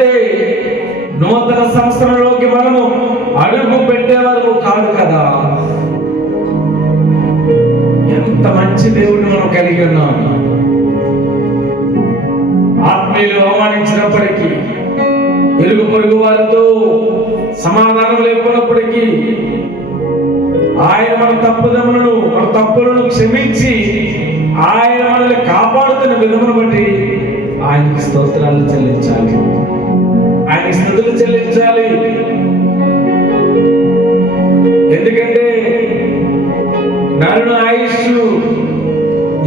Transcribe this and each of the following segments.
లేకపోతే నూతన సంవత్సరంలోకి మనము అడుగు పెట్టేవారు కాదు కదా. ఎంత మంచి దేవుడిని మనం కలిగి ఉన్నాం. ఆత్మీయులు అవమానించినప్పటికీ, ఇరుగు పొరుగు వారితో సమాధానం లేకున్నప్పటికీ ఆయన మన తప్పుదములను, మన తప్పులను క్షమించి ఆయన మనల్ని కాపాడుతున్న విధమును బట్టి ఆయనకి స్తోత్రాలు చెల్లించాలి, ఆయనకి స్తుతులు చెల్లించాలి. ఎందుకంటే నరుని ఆయుష్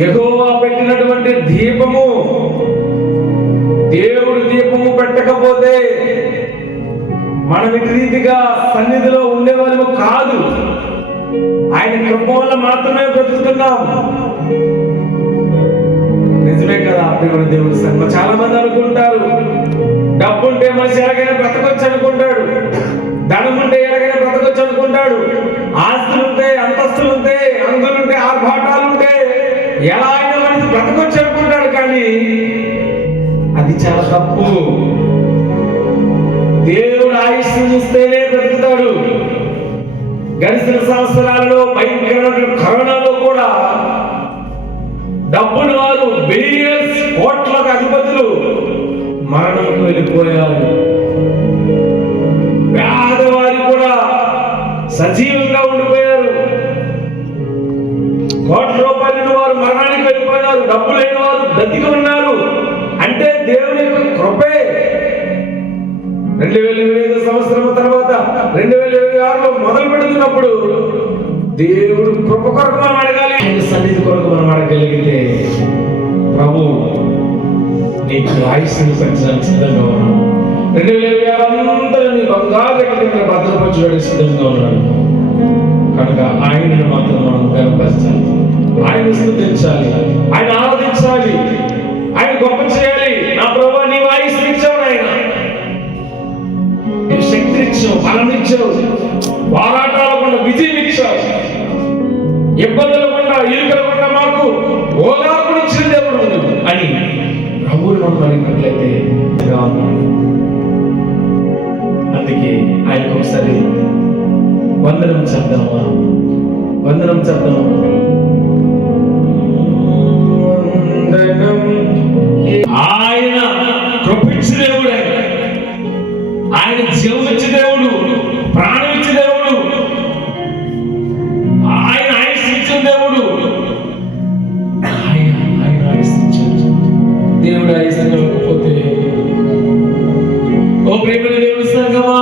యెహోవా పెట్టినటువంటి దీపము, దేవుడు దీపము పెట్టకపోతే మనం ఇటు రీతిగా సన్నిధిలో ఉండేవాళ్ళు కాదు. ఆయన కృప వల్ల మాత్రమే బ్రతుకుతున్నాం. నిజమే కదా దేవుడి సంగమ. చాలా మంది అనుకుంటారు డబ్బు ఉంటే మనిషి ఎలాగైనా బ్రతకొచ్చు అనుకుంటాడు, ధనం ఉంటే ఎలాగైనా బ్రతకొచ్చు అనుకుంటాడు, ఆస్తులుంటే, అంతస్తులుంటే, అంగులుంటే, ఆర్భాటాలుంటే ఎలా అయినా మనిషి బ్రతకొచ్చు అనుకుంటాడు. కానీ అది చాలా తప్పు. దేవుడు ఆయుష్ చూస్తేనే బ్రతుకుతాడు. గడిచిన సంవత్సరాలలో భయంకరమైన కరోనాలో కూడా డబ్బును వారు బిలియన్స్, కోట్లకు అధిపతులు మరణంకు వెళ్ళిపోయారు. పేదవారు కూడా సజీవంగా ఉండిపోయారు. కోట్ల రూపాయలు వారు మరణానికి వెళ్ళిపోయినారు. డబ్బు లేని వారు బ్రతికి ఉన్నారు. అంటే దేవుని యొక్క కృపే. 2025 సంవత్సరం తర్వాత 2026లో మొదలు పెడుతున్నప్పుడు దేవుడు కృప కొరకు మనం అడగాలి. సన్నిధి కొరకు మనం అడగలిగితే ప్రభు నీకు ఆయుష్ని పెంచడానికి సిద్ధంగా ఉన్నాడు. 2026 అంతా నీ బంగారు ఎక్కడ భద్రపరచడానికి సిద్ధంగా ఉన్నాడు. కనుక ఆయనను మాత్రం మనం గర్వపరచాలి, ఆయన స్తుతించాలి, ఆయన ఆరాధించాలి, ఆయన గొప్ప చేయాలి. నా ప్రభువా నీవు ఆయుష్ని ఇచ్చావు, ఆయన నీవు శక్తి ఇచ్చావు, బలం ఇచ్చావు, పోరాటాలకుండా విజయం ఇచ్చావు, ఇబ్బందులు కూడా ఇరుకలు కూడా మాకు ఓదార్పును ఇచ్చిన దేవుడు అని ప్రభువుని మనం అడిగినట్లయితే అందుకే ఆయనకు ఒకసారి వందనం చెప్దామా, వందనం చెప్దాము. ఆయన కృపించిన దేవుడు, ఆయన జీవం ఇచ్చే దేవుడు, ప్రాణం ఇచ్చే దేవుడు, ఆయన ఆయుష్ ఇచ్చిన దేవుడు. ఆయన ఆయుష్ ఇచ్చాడు. దేవుడు ఆయుష్ ఇవ్వకపోతే ఓ ప్రేమల దేవుడి సంగమా,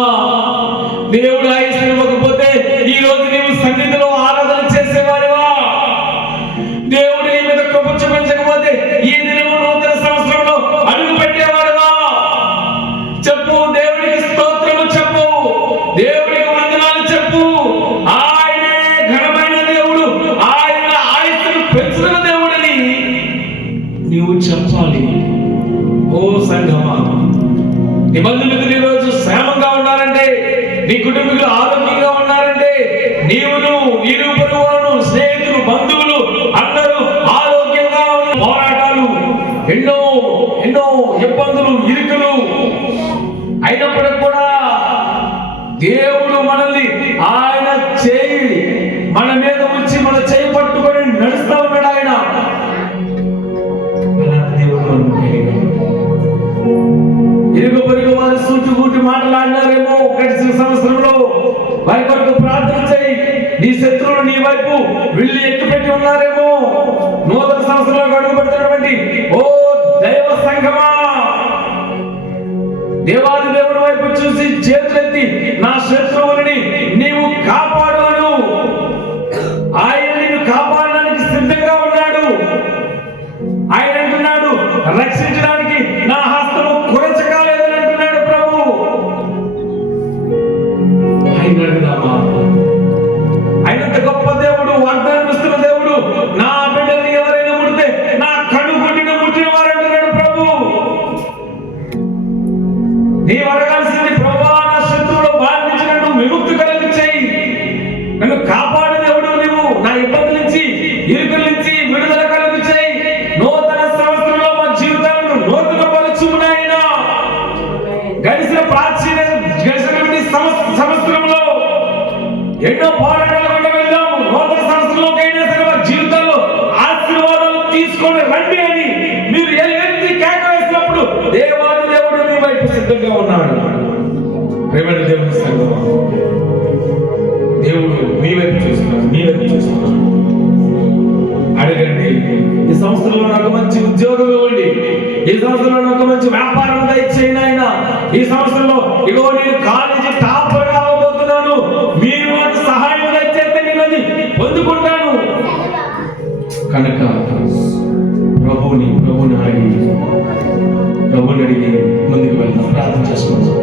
దేవుడు ఆయుష్ ఇవ్వకపోతే ఈ రోజు నీవు సన్నిధిలో ఆరాధన చేసేవాడివా? దేవుడు నీ మీద కృప చూపించకపోతే ఈ దినము నూతన సంవత్సరంలో అడుగు పెట్టేవాడివా? చెప్పు, దేవుడికి స్తోత్రము చెప్పు, దేవుడికి వందనాలు చెప్పు. ఆయనే ఘనమైన దేవుడు, ఆయన ఆయుష్ను పెంచుతున్న దేవుడని నీవు చెప్పాలి. ఓ సంగమా, నీ బంధువులు ఈ రోజు క్షేమంగా ఉన్నారంటే, నీ కుటుంబీకులు ఆరోగ్యంగా ఉన్నారంటే, నీవును, నీరు పొరుగువారు, స్నేహితులు, బంధువులు అందరూ ఆరోగ్యంగా ఉన్న పోరాటాలు, ఎన్నో ఎన్నో ఇబ్బందులు, ఇరుకులు అయినప్పటికీ కూడా దేవుడు మనల్ని ఆయన చేయి మన మీద ఉంచి మన చేయి పట్టుకొని నడుస్తూ ఉన్నాడు. ఆయన దేవుడు ఇరుగు పొరుగు వారు సూటుగూటి మాట్లాడినారేమో గడిచిన సంవత్సరంలో, వారి కొరకు ప్రార్థన చేయి. నీ శత్రువులు నీ వైపు వెళ్ళి ఎక్కుపెట్టి ఉన్నారేమో. నూతన సంవత్సరంలో అడుగు పెడుతున్నటువంటి ఓ దైవ సంఘమా, దేవాది దేవుడి వైపు చూసి చేతులెత్తి నా శత్రువులని నీవు కాపాడు అను. ఆయన నిన్ను కాపాడడానికి సిద్ధంగా ఉన్నాడు. ఆయన అంటున్నాడు, రక్షించడానికి నా హస్తము కురచకాలేదని అంటున్నాడు ప్రభు. ఆయనంత గొప్ప దేవుడు, వాగ్దానం ఇస్తున్న దేవుడు. నా బిడ్డని ఎవరైనా ముడితే నా కడు గుడ్డిని ముట్టిన వారు అంటున్నాడు ప్రభు. నీవు అడగాల్సింది, ప్రభువా నా శత్రువులు బాధించినట్టు విముక్తి కలిగి చేయి, నన్ను కాపాడు దేవుడు. నీవు నా ఇబ్బందుల నుంచి, ఇరుకుల నుంచి విడుదల కలిగి చేయి. నూతన సంవత్సరంలో మా జీవితాలను నూతన పరచుము నాయనా. గడిచినటువంటి సంవత్సరంలో ఎన్నో పోరాటాలు గుండా వెళ్ళాము. నూతన సంవత్సరంలోకైనా సరే వారి జీవితాల్లో ఆశీర్వాదాలు తీసుకొని రండి అని మీరు ఎత్తి కేక వేసినప్పుడు దేవాది దేవుడు మీ వైపు సిద్ధంగా ఉన్నాడు. ప్రేమని దేవుని సంగమా, దేవుడు మీ వైపు చూస్తున్నాడు, మీ వైపు చూస్తున్నాడు. అడగండి, ఈ సంవత్సరంలో నాకు మంచి ఉద్యోగం ఇవ్వండి, ఈ సంవత్సరంలో నాకు మంచి వ్యాపారం దయచేయండి ఆయన, ఈ సంవత్సరంలో ఇగో నేను కాలేజీ టాపర్ అవ్వబోతున్నాను, మీరు నాకు సహాయం దయచేస్తే నేను అది పొందుకుంటాను. కనుక ప్రభువుని అడిగి ముందుకు వెళ్తాం, ప్రార్థన చేసుకుంటాం.